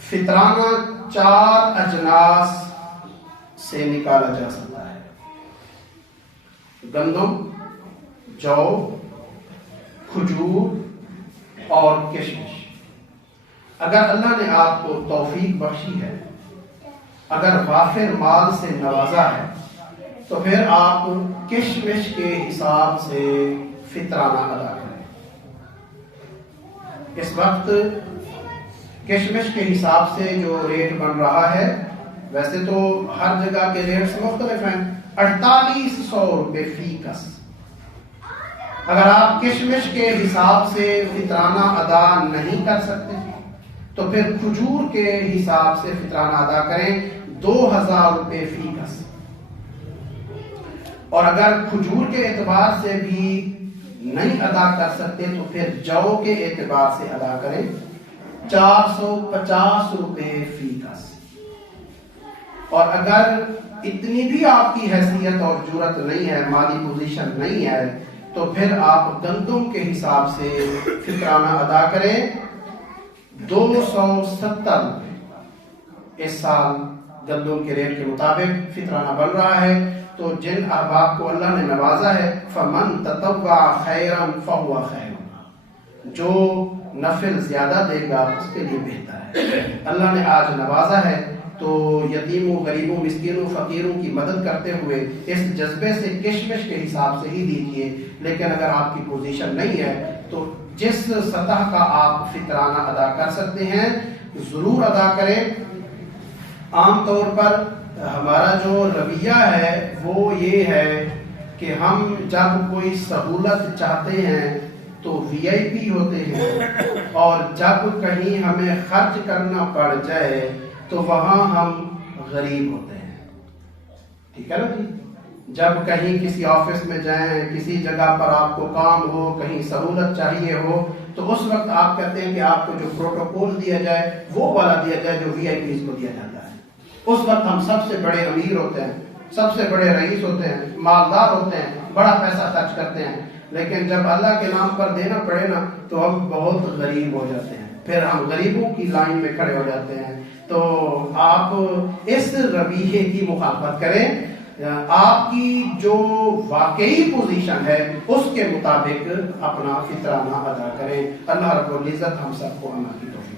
فطرانہ 4 اجناس سے نکالا جا سکتا ہے: گندم، جو، کھجور اور کشمش۔ اگر اللہ نے آپ کو توفیق بخشی ہے، اگر وافر مال سے نوازا ہے، تو پھر آپ کشمش کے حساب سے فطرانہ ادا کریں۔ اس وقت کشمش کے حساب سے جو ریٹ بن رہا ہے، ویسے تو ہر جگہ کے ریٹس مختلف ہیں، 4800 روپے فی کس۔ اگر آپ کشمش کے حساب سے فطرانہ ادا نہیں کر سکتے تو پھر کھجور کے حساب سے فطرانہ ادا کریں، 2000 روپے فی کس۔ اور اگر کھجور کے اعتبار سے بھی نہیں ادا کر سکتے تو پھر جو کے اعتبار سے ادا کریں، 450 روپے فی کس۔ اور اگر اتنی بھی آپ کی حیثیت اور جرت نہیں ہے، مالی پوزیشن نہیں ہے، تو پھر آپ گندم کے حساب سے فطرانہ ادا کریں، 270 روپے۔ اس سال گندم کے ریٹ کے مطابق فطرانہ بن رہا ہے، تو جن احباب کو اللہ نے نوازا ہے، فَمَن تَطَوَّعَ خَيْرًا فَهُوَ خَيْرٌ، جو نفل زیادہ دے گا اس کے لیے بہتر ہے۔ اللہ نے آج نوازا ہے تو یتیموں، غریبوں، مسکینوں، فقیروں کی مدد کرتے ہوئے اس جذبے سے کشمش کے حساب سے ہی دیجیے۔ لیکن اگر آپ کی پوزیشن نہیں ہے تو جس سطح کا آپ فطرانہ ادا کر سکتے ہیں ضرور ادا کریں۔ عام طور پر ہمارا جو رویہ ہے وہ یہ ہے کہ ہم جب کوئی سہولت چاہتے ہیں تو وی آئی پی ہوتے ہیں، اور جب کہیں ہمیں خرچ کرنا پڑ جائے تو وہاں ہم غریب ہوتے ہیں۔ ٹھیک ہے نا جی؟ جب کہیں کسی آفس میں جائیں، کسی جگہ پر آپ کو کام ہو، کہیں سہولت چاہیے ہو، تو اس وقت آپ کہتے ہیں کہ آپ کو جو پروٹوکول دیا جائے وہ والا دیا جائے جو وی آئی پیز کو دیا جاتا ہے۔ اس وقت ہم سب سے بڑے امیر ہوتے ہیں، سب سے بڑے رئیس ہوتے ہیں، مالدار ہوتے ہیں، بڑا پیسہ خرچ کرتے ہیں، لیکن جب اللہ کے نام پر دینا پڑے نا تو ہم بہت غریب ہو جاتے ہیں، پھر ہم غریبوں کی لائن میں کھڑے ہو جاتے ہیں۔ تو آپ اس رویے کی مخالفت کریں، آپ کی جو واقعی پوزیشن ہے اس کے مطابق اپنا فطرانہ ادا کریں۔ اللہ رب العزت ہم سب کو عمل کی توفیق